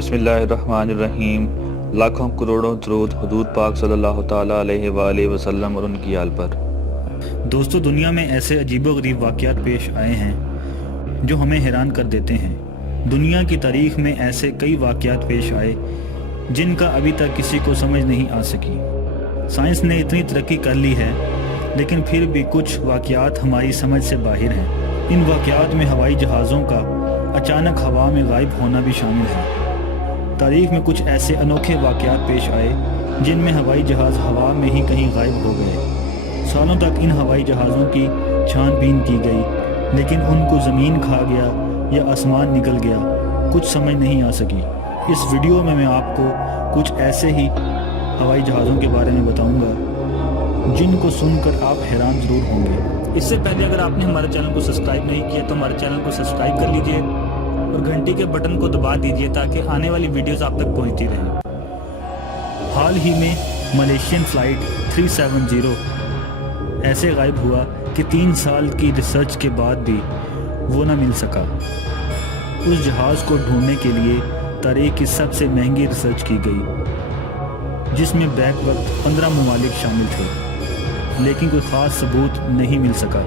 بسم اللہ الرحمن الرحیم۔ لاکھوں کروڑوں درود حضور پاک صلی اللہ تعالیٰ علیہ وآلہ وسلم اور ان کی آل پر۔ دوستو، دنیا میں ایسے عجیب و غریب واقعات پیش آئے ہیں جو ہمیں حیران کر دیتے ہیں۔ دنیا کی تاریخ میں ایسے کئی واقعات پیش آئے جن کا ابھی تک کسی کو سمجھ نہیں آ سکی۔ سائنس نے اتنی ترقی کر لی ہے لیکن پھر بھی کچھ واقعات ہماری سمجھ سے باہر ہیں۔ ان واقعات میں ہوائی جہازوں کا اچانک ہوا میں غائب ہونا بھی شامل ہے۔ تاریخ میں کچھ ایسے انوکھے واقعات پیش آئے جن میں ہوائی جہاز ہوا میں ہی کہیں غائب ہو گئے۔ سالوں تک ان ہوائی جہازوں کی چھان بین کی گئی لیکن ان کو زمین کھا گیا یا آسمان نکل گیا، کچھ سمجھ نہیں آ سکی۔ اس ویڈیو میں آپ کو کچھ ایسے ہی ہوائی جہازوں کے بارے میں بتاؤں گا جن کو سن کر آپ حیران ضرور ہوں گے۔ اس سے پہلے اگر آپ نے ہمارے چینل کو سبسکرائب نہیں کیا تو ہمارے چینل کو سبسکرائب کر لیجئے اور گھنٹی کے بٹن کو دبا دیجئے تاکہ آنے والی ویڈیوز آپ تک پہنچتی رہیں۔ حال ہی میں ملیشین فلائٹ 370 ایسے غائب ہوا کہ 3 سال کی ریسرچ کے بعد بھی وہ نہ مل سکا۔ اس جہاز کو ڈھونڈنے کے لیے تاریخ کی سب سے مہنگی ریسرچ کی گئی جس میں بیک وقت 15 ممالک شامل تھے لیکن کوئی خاص ثبوت نہیں مل سکا۔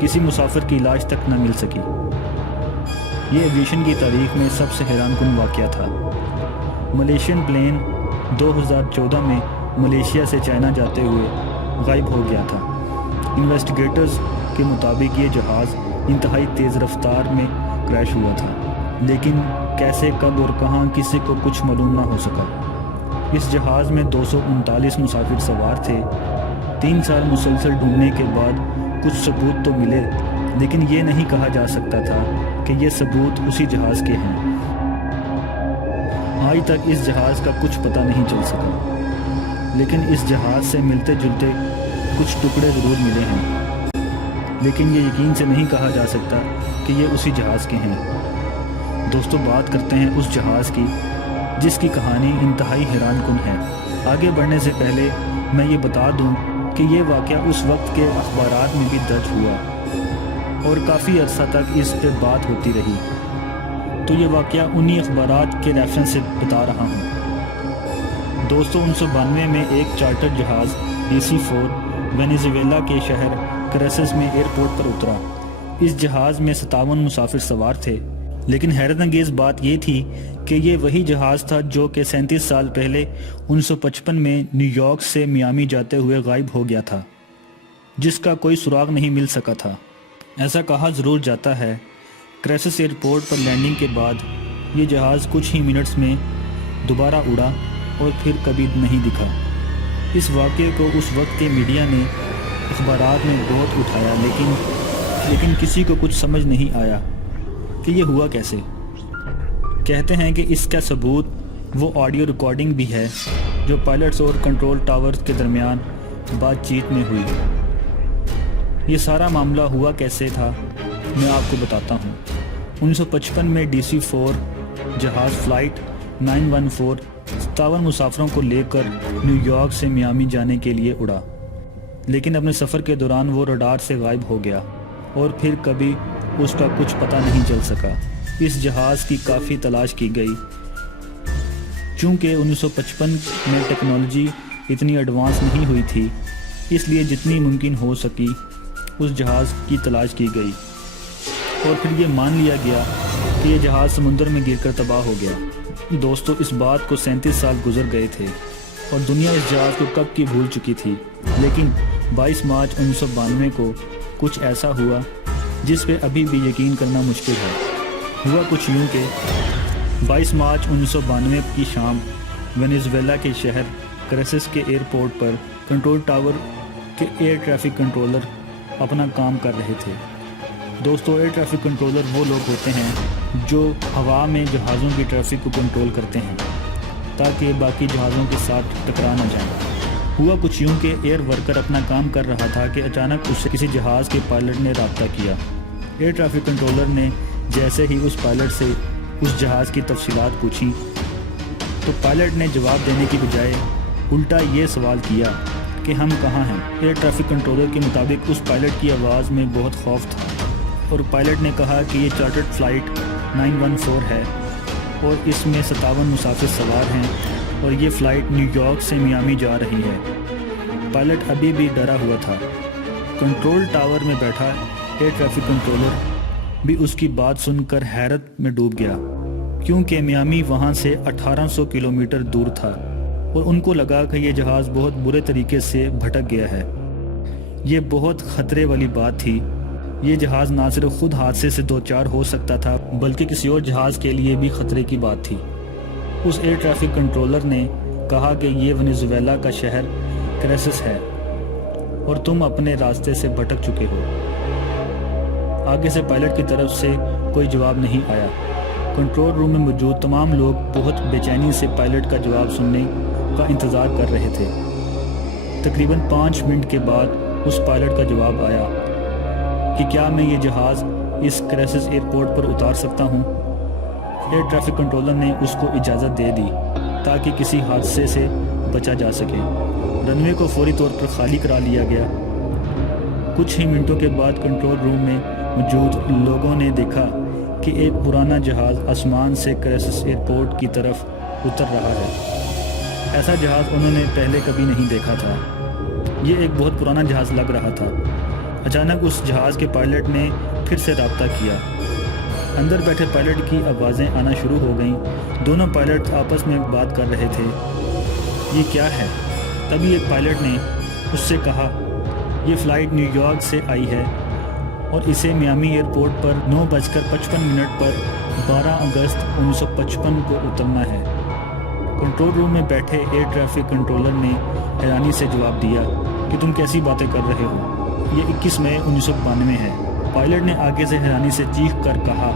کسی مسافر کی لاش تک نہ مل سکی۔ یہ ایویشن کی تاریخ میں سب سے حیران کن واقعہ تھا۔ ملیشین پلین 2014 میں ملیشیا سے چائنا جاتے ہوئے غائب ہو گیا تھا۔ انویسٹیگیٹرز کے مطابق یہ جہاز انتہائی تیز رفتار میں کریش ہوا تھا لیکن کیسے، کب اور کہاں کسی کو کچھ معلوم نہ ہو سکا۔ اس جہاز میں 239 مسافر سوار تھے۔ 3 سال مسلسل ڈھونڈنے کے بعد کچھ ثبوت تو ملے لیکن یہ نہیں کہا جا سکتا تھا کہ یہ ثبوت اسی جہاز کے ہیں۔ آج تک اس جہاز کا کچھ پتہ نہیں چل سکا لیکن اس جہاز سے ملتے جلتے کچھ ٹکڑے ضرور ملے ہیں لیکن یہ یقین سے نہیں کہا جا سکتا کہ یہ اسی جہاز کے ہیں۔ دوستو، بات کرتے ہیں اس جہاز کی جس کی کہانی انتہائی حیران کن ہے۔ آگے بڑھنے سے پہلے میں یہ بتا دوں کہ یہ واقعہ اس وقت کے اخبارات میں بھی درج ہوا اور کافی عرصہ تک اس پہ بات ہوتی رہی، تو یہ واقعہ انہی اخبارات کے ریفرنس سے بتا رہا ہوں۔ دوستو، 1992 میں ایک چارٹر جہاز DC-4 وینیزویلا کے شہر کریسس میں ایئرپورٹ پر اترا۔ اس جہاز میں 57 مسافر سوار تھے لیکن حیرت انگیز بات یہ تھی کہ یہ وہی جہاز تھا جو کہ 37 سال پہلے 1955 میں نیو یارک سے میامی جاتے ہوئے غائب ہو گیا تھا، جس کا کوئی سراغ نہیں مل سکا تھا۔ ایسا کہا ضرور جاتا ہے کریسس ایئرپورٹ پر لینڈنگ کے بعد یہ جہاز کچھ ہی منٹس میں دوبارہ اڑا اور پھر کبھی نہیں دکھا۔ اس واقعے کو اس وقت کے میڈیا نے اخبارات میں بہت اٹھایا لیکن کسی کو کچھ سمجھ نہیں آیا کہ یہ ہوا کیسے۔ کہتے ہیں کہ اس کا ثبوت وہ آڈیو ریکارڈنگ بھی ہے جو پائلٹس اور کنٹرول ٹاورز کے درمیان بات چیت میں ہوئی۔ یہ سارا معاملہ ہوا کیسے تھا میں آپ کو بتاتا ہوں۔ 1955 میں DC-4 جہاز فلائٹ 914 57 مسافروں کو لے کر نیو یارک سے میامی جانے کے لیے اڑا لیکن اپنے سفر کے دوران وہ رڈار سے غائب ہو گیا اور پھر کبھی اس کا کچھ پتہ نہیں چل سکا۔ اس جہاز کی کافی تلاش کی گئی چونکہ 1955 میں ٹیکنالوجی اتنی ایڈوانس نہیں ہوئی تھی، اس لیے جتنی ممکن ہو سکی اس جہاز کی تلاش کی گئی اور پھر یہ مان لیا گیا کہ یہ جہاز سمندر میں گر کر تباہ ہو گیا۔ دوستو، اس بات کو 37 سال گزر گئے تھے اور دنیا اس جہاز کو کب کی بھول چکی تھی لیکن 22 مارچ 1992 کو کچھ ایسا ہوا جس پہ ابھی بھی یقین کرنا مشکل ہے۔ ہوا کچھ یوں کہ 22 مارچ 1992 کی شام وینیزویلا کے شہر کریسس کے ایئرپورٹ پر کنٹرول ٹاور کے ایئر ٹریفک کنٹرولر اپنا کام کر رہے تھے۔ دوستو، ایئر ٹریفک کنٹرولر وہ لوگ ہوتے ہیں جو ہوا میں جہازوں کی ٹریفک کو کنٹرول کرتے ہیں تاکہ باقی جہازوں کے ساتھ ٹکرا نہ جائیں۔ ہوا کچھ یوں کہ ایئر ورکر اپنا کام کر رہا تھا کہ اچانک اس سے کسی جہاز کے پائلٹ نے رابطہ کیا۔ ایئر ٹریفک کنٹرولر نے جیسے ہی اس پائلٹ سے اس جہاز کی تفصیلات پوچھی تو پائلٹ نے جواب دینے کی بجائے الٹا یہ سوال کیا کہ ہم کہاں ہیں۔ ایئر ٹریفک کنٹرولر کے مطابق اس پائلٹ کی آواز میں بہت خوف تھا اور پائلٹ نے کہا کہ یہ چارٹرڈ فلائٹ 914 ہے اور اس میں 57 مسافر سوار ہیں اور یہ فلائٹ نیو یارک سے میامی جا رہی ہے۔ پائلٹ ابھی بھی ڈرا ہوا تھا۔ کنٹرول ٹاور میں بیٹھا ایئر ٹریفک کنٹرولر بھی اس کی بات سن کر حیرت میں ڈوب گیا، کیونکہ میامی وہاں سے 1800 کلومیٹر دور تھا اور ان کو لگا کہ یہ جہاز بہت برے طریقے سے بھٹک گیا ہے۔ یہ بہت خطرے والی بات تھی۔ یہ جہاز نہ صرف خود حادثے سے دوچار ہو سکتا تھا بلکہ کسی اور جہاز کے لیے بھی خطرے کی بات تھی۔ اس ایئر ٹریفک کنٹرولر نے کہا کہ یہ ونیزویلا کا شہر کریسس ہے اور تم اپنے راستے سے بھٹک چکے ہو۔ آگے سے پائلٹ کی طرف سے کوئی جواب نہیں آیا۔ کنٹرول روم میں موجود تمام لوگ بہت بے چینی سے پائلٹ کا جواب سننے کا انتظار کر رہے تھے۔ تقریباً 5 منٹ کے بعد اس پائلٹ کا جواب آیا کہ کیا میں یہ جہاز اس کریسس ایئرپورٹ پر اتار سکتا ہوں؟ ایئر ٹریفک کنٹرولر نے اس کو اجازت دے دی تاکہ کسی حادثے سے بچا جا سکے۔ رن وے کو فوری طور پر خالی کرا لیا گیا۔ کچھ ہی منٹوں کے بعد کنٹرول روم میں موجود لوگوں نے دیکھا کہ ایک پرانا جہاز آسمان سے کریسس ایئرپورٹ کی طرف اتر رہا ہے۔ ایسا جہاز انہوں نے پہلے کبھی نہیں دیکھا تھا۔ یہ ایک بہت پرانا جہاز لگ رہا تھا۔ اچانک اس جہاز کے پائلٹ نے پھر سے رابطہ کیا۔ اندر بیٹھے پائلٹ کی آوازیں آنا شروع ہو گئیں۔ دونوں پائلٹ آپس میں بات کر رہے تھے۔ یہ کیا ہے؟ تبھی ایک پائلٹ نے اس سے کہا، یہ فلائٹ نیو یارک سے آئی ہے اور اسے میامی ایئرپورٹ پر 9:55 پر 12 اگست 1955 کو اترنا ہے۔ کنٹرول روم میں بیٹھے ایئر ٹریفک کنٹرولر نے حیرانی سے جواب دیا کہ تم کیسی باتیں کر رہے ہو؟ یہ 21 مئی 1992 ہے۔ پائلٹ نے آگے سے حیرانی سے چیخ کر کہا،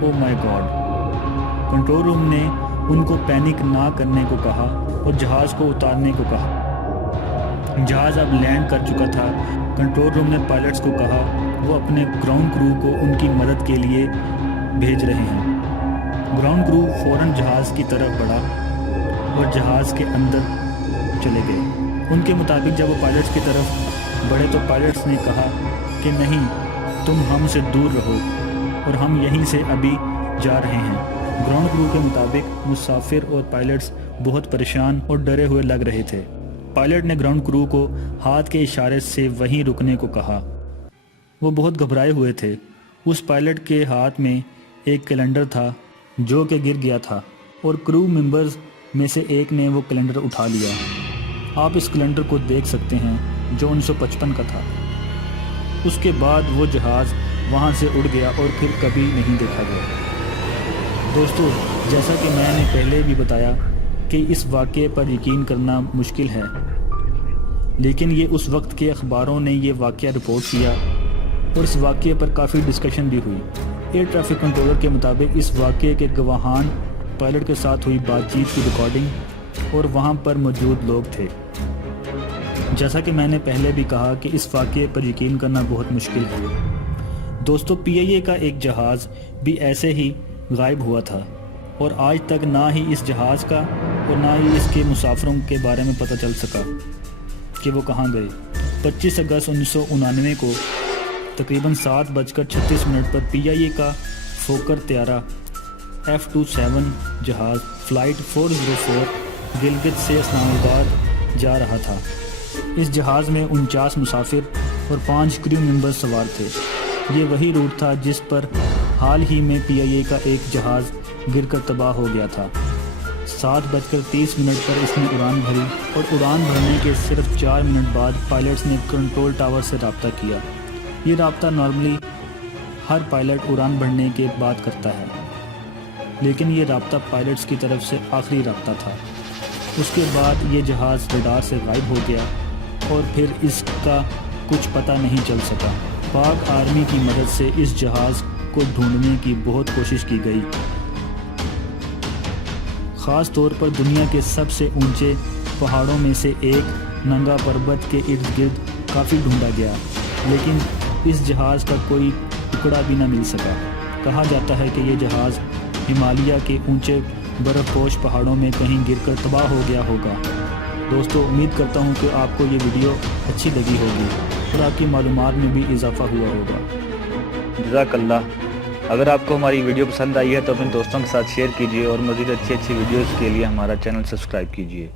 او مائی گاڈ۔ کنٹرول روم نے ان کو پینک نہ کرنے کو کہا اور جہاز کو اتارنے کو کہا۔ جہاز اب لینڈ کر چکا تھا۔ کنٹرول روم نے پائلٹس کو کہا وہ اپنے گراؤنڈ کرو کو ان کی مدد کے لیے بھیج رہے ہیں۔ گراؤنڈ کرو فوراً جہاز کی طرف بڑھا اور جہاز کے اندر چلے گئے۔ ان کے مطابق جب وہ پائلٹس کی طرف بڑھے تو پائلٹس نے کہا کہ نہیں، تم ہم سے دور رہو اور ہم یہیں سے ابھی جا رہے ہیں۔ گراؤنڈ کرو کے مطابق مسافر اور پائلٹس بہت پریشان اور ڈرے ہوئے لگ رہے تھے۔ پائلٹ نے گراؤنڈ کرو کو ہاتھ کے اشارے سے وہیں رکنے کو کہا۔ وہ بہت گھبرائے ہوئے تھے۔ اس پائلٹ کے ہاتھ میں ایک کیلنڈر تھا جو کہ گر گیا تھا اور کرو ممبرز میں سے ایک نے وہ کیلنڈر اٹھا لیا۔ آپ اس کیلنڈر کو دیکھ سکتے ہیں جو 1955 کا تھا۔ اس کے بعد وہ جہاز وہاں سے اڑ گیا اور پھر کبھی نہیں دیکھا گیا۔ دوستو، جیسا کہ میں نے پہلے بھی بتایا کہ اس واقعے پر یقین کرنا مشکل ہے، لیکن یہ اس وقت کے اخباروں نے یہ واقعہ رپورٹ کیا اور اس واقعے پر کافی ڈسکشن بھی ہوئی۔ ایئر ٹریفک کنٹرولر کے مطابق اس واقعے کے گواہان پائلٹ کے ساتھ ہوئی بات چیت کی ریکارڈنگ اور وہاں پر موجود لوگ تھے۔ جیسا کہ میں نے پہلے بھی کہا کہ اس واقعے پر یقین کرنا بہت مشکل ہے۔ دوستو، PIA کا ایک جہاز بھی ایسے ہی غائب ہوا تھا اور آج تک نہ ہی اس جہاز کا اور نہ ہی اس کے مسافروں کے بارے میں پتہ چل سکا کہ وہ کہاں گئے۔ 25 اگست 1999 کو تقریباً 7:36 پر PIA کا فوکر طیارہ F-27 جہاز فلائٹ 404 گلگت سے اسلام آباد جا رہا تھا۔ اس جہاز میں 49 مسافر اور 5 کرو ممبرز سوار تھے۔ یہ وہی روٹ تھا جس پر حال ہی میں PIA کا ایک جہاز گر کر تباہ ہو گیا تھا۔ 7:30 پر اس نے اڑان بھری اور اڑان بھرنے کے صرف 4 منٹ بعد پائلٹس نے کنٹرول ٹاور سے رابطہ کیا۔ یہ رابطہ نارملی ہر پائلٹ اڑان بھرنے کے بعد کرتا ہے، لیکن یہ رابطہ پائلٹس کی طرف سے آخری رابطہ تھا۔ اس کے بعد یہ جہاز ریڈار سے غائب ہو گیا اور پھر اس کا کچھ پتہ نہیں چل سکا۔ پاک آرمی کی مدد سے اس جہاز کو ڈھونڈنے کی بہت کوشش کی گئی۔ خاص طور پر دنیا کے سب سے اونچے پہاڑوں میں سے ایک ننگا پربت کے ارد گرد کافی ڈھونڈا گیا، لیکن اس جہاز کا کوئی ٹکڑا بھی نہ مل سکا۔ کہا جاتا ہے کہ یہ جہاز ہمالیہ کے اونچے برف پوش پہاڑوں میں کہیں گر کر تباہ ہو گیا ہوگا۔ دوستو، امید کرتا ہوں کہ آپ کو یہ ویڈیو اچھی لگی ہوگی اور آپ کی معلومات میں بھی اضافہ ہوا ہوگا۔ جزاک اللہ۔ اگر آپ کو ہماری ویڈیو پسند آئی ہے تو اپنے دوستوں کے ساتھ شیئر کیجیے اور مزید اچھی ویڈیوز کے لیے ہمارا چینل سبسکرائب کیجیے۔